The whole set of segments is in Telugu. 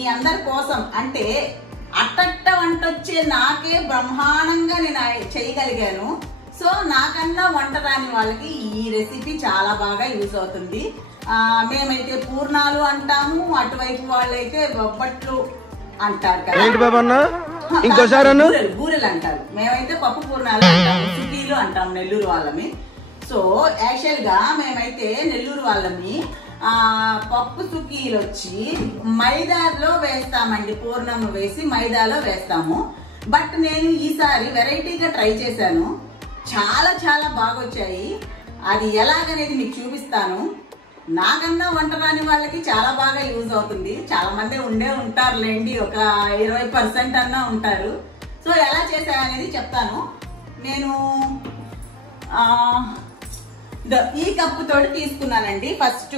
మీ అందరి కోసం అంటే అట్టట్ట వంట వచ్చే నాకే బ్రహ్మాండంగా నేను చేయగలిగాను. సో నాకన్నా వంట రాని వాళ్ళకి ఈ రెసిపీ చాలా బాగా యూజ్ అవుతుంది. మేమైతే పూర్ణాలు అంటాము, అటువైపు వాళ్ళైతే బొబ్బట్లు అంటారు కదా, బూరెలు అంటారు. మేమైతే పప్పు పూర్ణాలు అంటాము, సుఖీలు అంటాము నెల్లూరు వాళ్ళని. సో యాక్చువల్ గా మేమైతే నెల్లూరు వాళ్ళని పప్పు సుఖీలు వచ్చి మైదాలో వేస్తామండి. పూర్ణం వేసి మైదాలో వేస్తాము. బట్ నేను ఈసారి వెరైటీగా ట్రై చేశాను. చాలా చాలా బాగా వచ్చాయి. అది ఎలాగనేది మీకు చూపిస్తాను. నాకన్నా వంట రాని వాళ్ళకి చాలా బాగా యూజ్ అవుతుంది. చాలా మంది ఉంటారులేండి, ఒక 20% అన్నా ఉంటారు. సో ఎలా చేశాననేది చెప్తాను. నేను ఈ కప్పు తోటి తీసుకున్నానండి. ఫస్ట్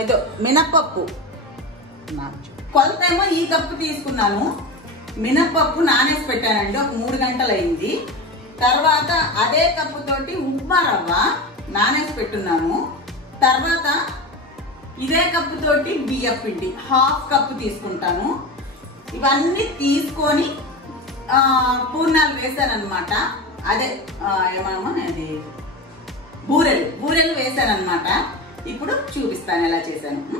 ఇదో మినప్పప్పు కొలతేమో ఈ కప్పు తీసుకున్నాను. మినప్పప్పు నానేసి పెట్టానండి, ఒక 3 గంటలు అయింది. తర్వాత అదే కప్పు తోటి ఉప్మా రవ్వ నానేసి పెట్టున్నాను. తర్వాత ఇదే కప్పు తోటి బియ్యం పిండి 1/2 కప్పు తీసుకుంటాను. ఇవన్నీ తీసుకొని పూర్ణాలు వేసానమాట. అదే ఏమన్నా అది బూరెలు వేసానమాట. ఇప్పుడు చూపిస్తాను ఎలా చేశాను.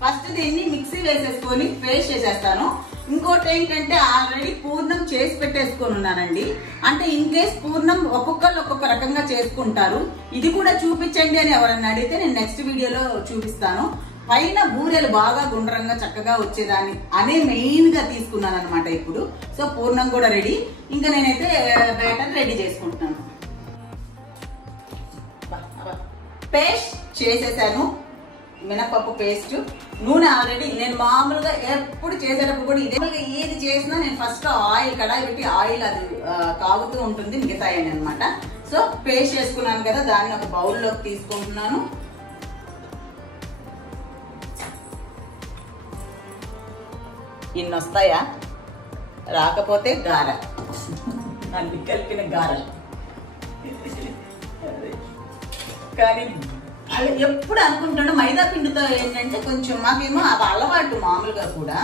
ఫస్ట్ దీన్ని మిక్సీ వేసేసుకొని పేస్ట్ చేసేస్తాను. ఇంకోటి ఏంటంటే ఆల్రెడీ పూర్ణం చేసి పెట్టేసుకొని ఉన్నానండి. అంటే ఇన్ కేస్ పూర్ణం ఒక్కొక్కరు ఒక్కొక్క రకంగా చేసుకుంటారు. ఇది కూడా చూపించండి అని ఎవరన్నా అడిగితే నేను నెక్స్ట్ వీడియోలో చూపిస్తాను. పైన బూరెలు బాగా గుండ్రంగా చక్కగా వచ్చేదాన్ని అనే మెయిన్ గా తీసుకున్నాను అనమాట. ఇప్పుడు సో పూర్ణం కూడా రెడీ. ఇంకా నేనైతే బ్యాటర్ రెడీ చేసుకుంటున్నాను. పేస్ట్ చేసేసాను, మినపప్పు పేస్ట్. నూనె ఆల్రెడీ నేను మామూలుగా ఎప్పుడు చేసేటప్పుడు కూడా ఇదే ఏది చేసినా నేను ఫస్ట్ ఆయిల్ కడాయి పెట్టి ఆయిల్ అది కాగుతూ ఉంటుంది మిగతాయని అనమాట. సో పేస్ట్ చేసుకున్నాను కదా, దాన్ని ఒక బౌల్లోకి తీసుకుంటున్నాను. ఇన్ని వస్తాయా, రాకపోతే గార, అన్ని కలిపిన గారెలు. కానీ ఎప్పుడు అనుకుంటాను మైదా పిండితో ఏంటంటే కొంచెం మాకేమో అలవాటు. మామూలుగా కూడా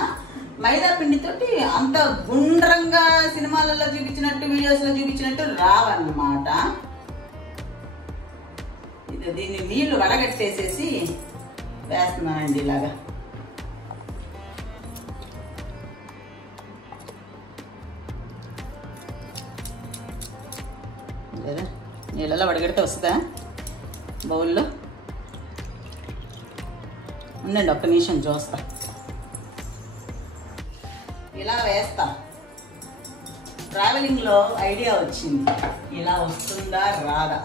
మైదా పిండితోటి అంత గుండ్రంగా సినిమాలలో చూపించినట్టు వీడియోస్ లో చూపించినట్టు రావన్నమాట. దీన్ని నీళ్లు వడగట్టేసేసి వేస్తున్నానండి ఇలాగా. లేదా నీళ్ళలో వడగడితే వస్తుందా బౌల్లో? ఉండండి ఒక్క నిమిషం చూస్తా. ఇలా వేస్తా. ట్రావెలింగ్ లో ఐడియా వచ్చింది, ఇలా వస్తుందా రాదా.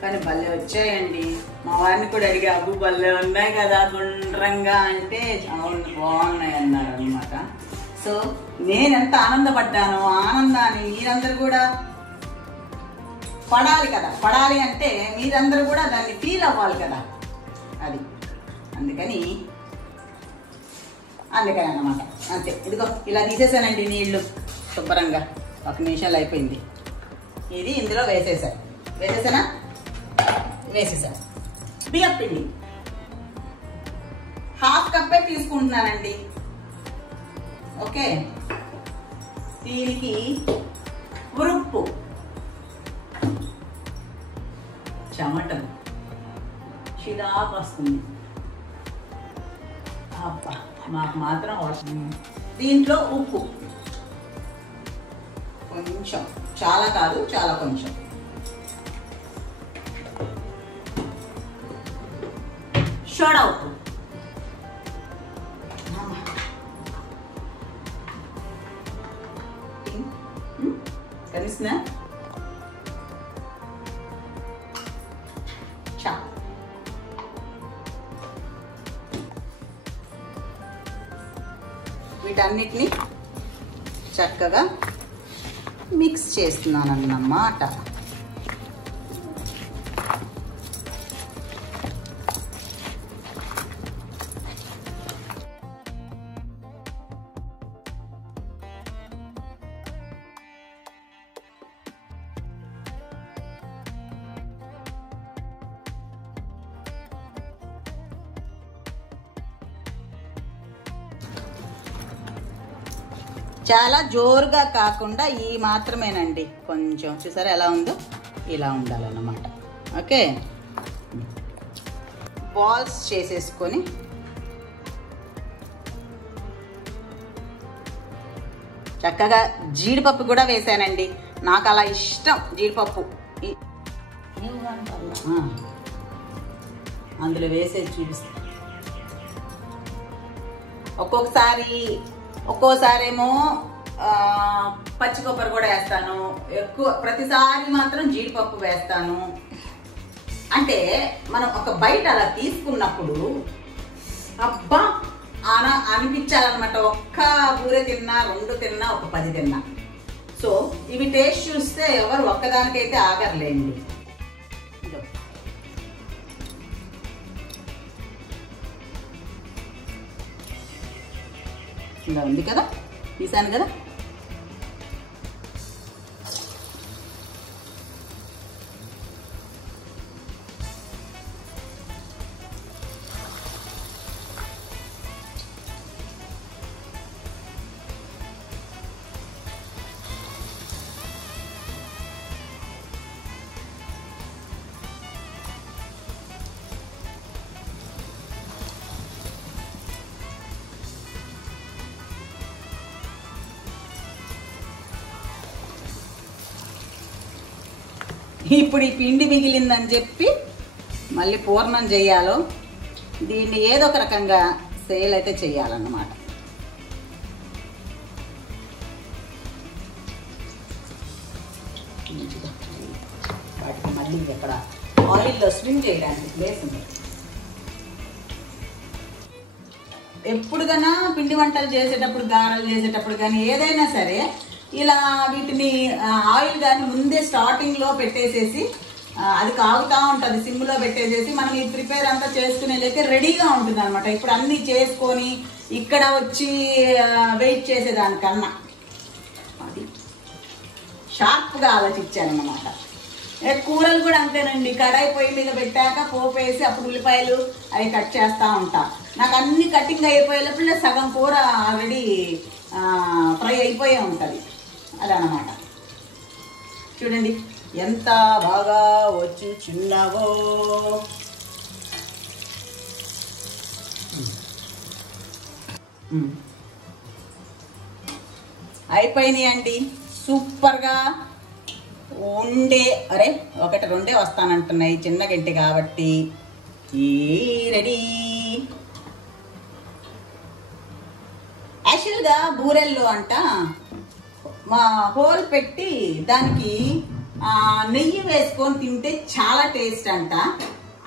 కానీ భలే వచ్చాయండి. మా వారిని కూడా అడిగా, అబ్బు భలే ఉన్నాయి కదా గుండ్రంగా అంటే, అవును బాగున్నాయి అన్నారు అనమాట. సో నేనెంత ఆనందపడ్డానో, ఆనందాన్ని మీరందరూ కూడా పడాలి కదా. పడాలి అంటే మీరందరూ కూడా దాన్ని ఫీల్ అవ్వాలి కదా, అది అందుకని అన్నమాట. అంతే, ఇదిగో ఇలా తీసేసానండి నీళ్లు శుభ్రంగా. 1 నిమిషాలు అయిపోయింది. ఇది ఇందులో వేసేసాను. వేసేసాను బియ్యం పిండి 1/2 కప్పే తీసుకుంటున్నానండి. ఓకే, దీనికి ఉరుప్పు, చెమటం చిరాకు వస్తుంది. అబ్బా మాకు మాత్రం వస్తుంది. దీంట్లో ఉప్పు కొంచెం, చాలా కాదు, చాలా కొంచెం. సోడా ఉప్పు, కనిపిస్తుందా? వీటన్నిటిని చక్కగా మిక్స్ చేస్తున్నాను అన్నమాట. చాలా జోరుగా కాకుండా ఈ మాత్రమేనండి, కొంచెం చూసారా ఎలా ఉందో, ఇలా ఉండాలన్నమాట. ఓకే, బాల్స్ చేసేసుకొని చక్కగా జీడిపప్పు కూడా వేసానండి. నాకు అలా ఇష్టం జీడిపప్పు. అందులో వేసేది చూపిస్తా. ఒక్కోసారేమో పచ్చి కొబ్బరి కూడా వేస్తాను, ఎక్కువ ప్రతిసారి మాత్రం జీడిపప్పు వేస్తాను. అంటే మనం ఒక బయట అలా తీసుకున్నప్పుడు అబ్బా అనిపించాలన్నమాట. ఒక్క బూరె తిన్నా, 2 తిన్నా, ఒక 10 తిన్నా. సో ఇవి టేస్ట్ చూస్తే ఎవరు ఒక్కదానికైతే ఆగర్లేండి. ఇలా ఉంది కదా, తీసాను కదా. ఇప్పుడు ఈ పిండి మిగిలిందని చెప్పి మళ్ళీ పూర్ణం చేయాలో, దీన్ని ఏదో ఒక రకంగా సేల్ అయితే చేయాలన్నమాట. వాటికి మళ్ళీ ఎక్కడ ఆయిల్లో స్విమ్ చేయడానికి ప్లేస్ ఉంది. ఎప్పుడుగానా పిండి వంటలు చేసేటప్పుడు, గారెలు చేసేటప్పుడు కానీ ఏదైనా సరే ఇలా వీటిని ఆయిల్ కానీ ముందే స్టార్టింగ్లో పెట్టేసేసి అది కాగుతూ ఉంటుంది, సిమ్లో పెట్టేసేసి మనం ఈ ప్రిపేర్ అంతా చేసుకునేదైతే రెడీగా ఉంటుంది అనమాట. ఇప్పుడు అన్నీ చేసుకొని ఇక్కడ వచ్చి వెయిట్ చేసేదానికన్నా అది షార్ప్గా ఆలోచించానమాట. కూరలు కూడా అంతేనండి, కడాయి పొయ్యి మీద పెట్టాక పోపేసి అప్పుడు ఉల్లిపాయలు అవి కట్ చేస్తూ ఉంటా. నాకు అన్ని కటింగ్ అయిపోయేటప్పుడు సగం కూర ఆల్రెడీ ఫ్రై అయిపోయే ఉంటుంది. అదనమాట. చూడండి ఎంత బాగా వచ్చి చిన్నగో. అయిపోయినాయి అండి, సూపర్గా ఉండే. అరే 1-2 వస్తానంటున్నాయి, చిన్న గంటి కాబట్టి. రెడీ. యాక్చువల్గా బూరెల్లో అంట మా హోల్ పెట్టి దానికి నెయ్యి వేసుకొని తింటే చాలా టేస్ట్ అంట.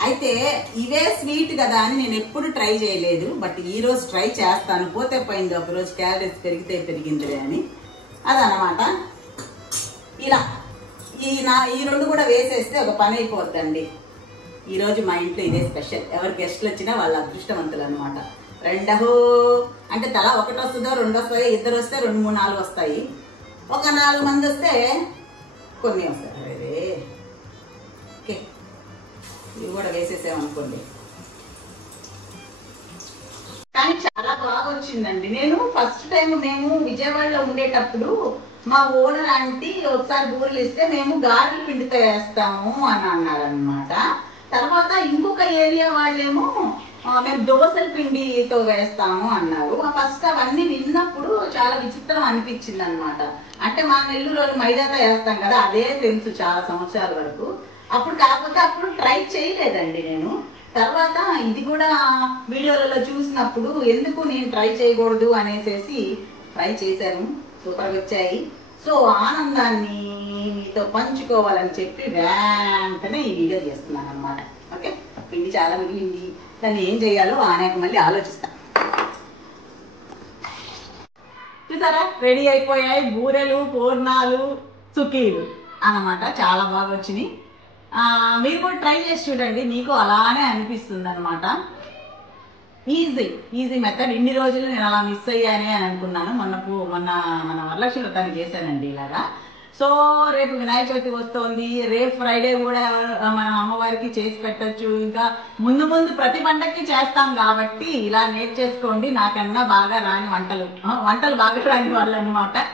అయితే ఇవే స్వీట్ కదా అని నేను ఎప్పుడు ట్రై చేయలేదు, బట్ ఈరోజు ట్రై చేస్తాను. పోతే పోయింది, ఒకరోజు క్యాలరీస్ పెరిగితే పెరిగిందిలే అని. అదనమాట. ఇలా ఈ 2 కూడా వేసేస్తే ఒక పని అయిపోద్దండి. ఈరోజు మా ఇంట్లో ఇదే స్పెషల్. ఎవరు గెస్ట్లు వచ్చినా వాళ్ళ అదృష్టవంతులు అనమాట. 2 అంటే తలా 1 వస్తుందో 2 వస్తాయో, 2 వస్తే 2, 3, 4 వస్తాయి. ఒక 4 మంది వస్తే కొన్ని వస్తాయి. అదే ఓకే, ఇవి కూడా వేసేసామనుకోండి. కానీ చాలా బాగా వచ్చిందండి. నేను ఫస్ట్ టైం మేము విజయవాడలో ఉండేటప్పుడు మా ఓనర్ ఆంటీ ఒకసారి బూరెలు ఇస్తే మేము గారెల పిండితో వేస్తాము అని అన్నారనమాట. తర్వాత ఇంకొక ఏరియా వాళ్ళేమో మేము దోసల పిండితో వేస్తాము అన్నారు. ఫస్ట్ అవన్నీ విన్నప్పుడు చాలా విచిత్రం అనిపించింది అనమాట. అంటే మా నెల్లూరు మైదాతో వేస్తాం కదా, అదే తెలుసు చాలా సంవత్సరాల వరకు. కాకపోతే అప్పుడు ట్రై చేయలేదండి నేను. తర్వాత ఇది కూడా వీడియోలలో చూసినప్పుడు ఎందుకు నేను ట్రై చేయకూడదు అనేసి ట్రై చేశాను. సూపర్గా వచ్చాయి. సో ఆనందాన్ని మీతో పంచుకోవాలని చెప్పి వెంటనే ఈ వీడియో చేస్తున్నాను అనమాట. ఓకే, పిండి చాలా మిగిలింది, దాన్ని ఏం చేయాలో ఆనేక మళ్ళీ ఆలోచిస్తా. చూసారా, రెడీ అయిపోయాయి బూరెలు, పూర్ణాలు, చుక్కీలు అన్నమాట. చాలా బాగా వచ్చినాయి. మీరు కూడా ట్రై చేసి చూడండి, మీకు అలానే అనిపిస్తుంది అనమాట. Easy method. ఇన్ని రోజులు నేను అలా మిస్ అయ్యానే అని అనుకున్నాను. మొన్న మన వరలక్ష్మి వ్రతాన్ని చేశానండి ఇలాగా. సో రేపు వినాయక చవితి వస్తుంది, రేపు ఫ్రైడే కూడా మనం అమ్మవారికి చేసి పెట్టచ్చు. ఇంకా ముందు ముందు ప్రతి పండక్కి చేస్తాం కాబట్టి ఇలా నేర్చేసుకోండి. నాకన్నా బాగా రాని వంటలు బాగా రాని వాళ్ళు అనమాట.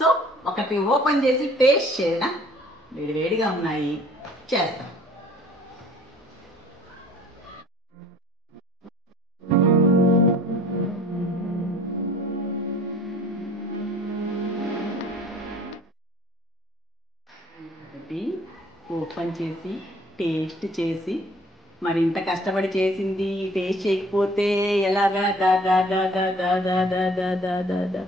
సో ఒకటి ఓపెన్ చేసి టేస్ట్ చేయడం, వేడివేడిగా ఉన్నాయి, చేస్తాం. ఓపెన్ చేసి టేస్ట్ చేసి, మరి ఇంత కష్టపడి చేసింది టేస్ట్ చేయకపోతే ఎలాగా? దా దా దా దా దా దా దా దా దా దా దా.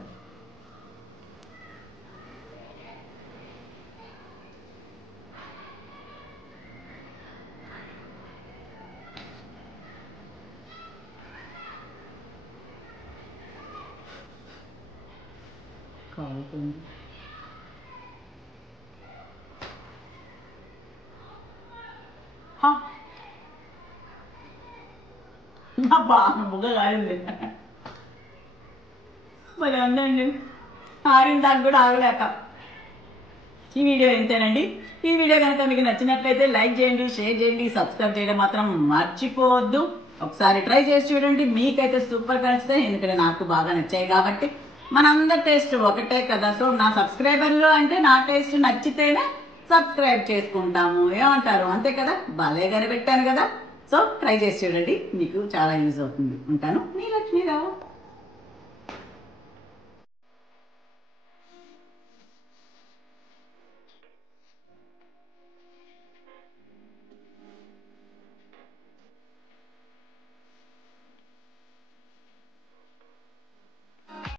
కావుతుంది. బాగా బుగ్గ కాలింది. మరి అందండి, ఆరిన దానికి కూడా ఆగలేక. ఈ వీడియో ఎంతేనండి. ఈ వీడియో కనుక మీకు నచ్చినట్లయితే లైక్ చేయండి, షేర్ చేయండి, సబ్స్క్రైబ్ చేయడం మాత్రం మర్చిపోవద్దు. ఒకసారి ట్రై చేసి చూడండి, మీకైతే సూపర్గా నచ్చుతాయి. ఎందుకంటే నాకు బాగా నచ్చాయి కాబట్టి. మనందరి టేస్ట్ ఒకటే కదా. సో నా సబ్స్క్రైబర్లు అంటే నా టేస్ట్ నచ్చితేనే సబ్స్క్రైబ్ చేసుకుంటాము. ఏమంటారు? అంతే కదా, భలేగానే పెట్టాను కదా. సో ట్రై చేసి చూడండి, మీకు చాలా యూజ్ అవుతుంది. ఉంటాను, మీ లక్ష్మీరావు.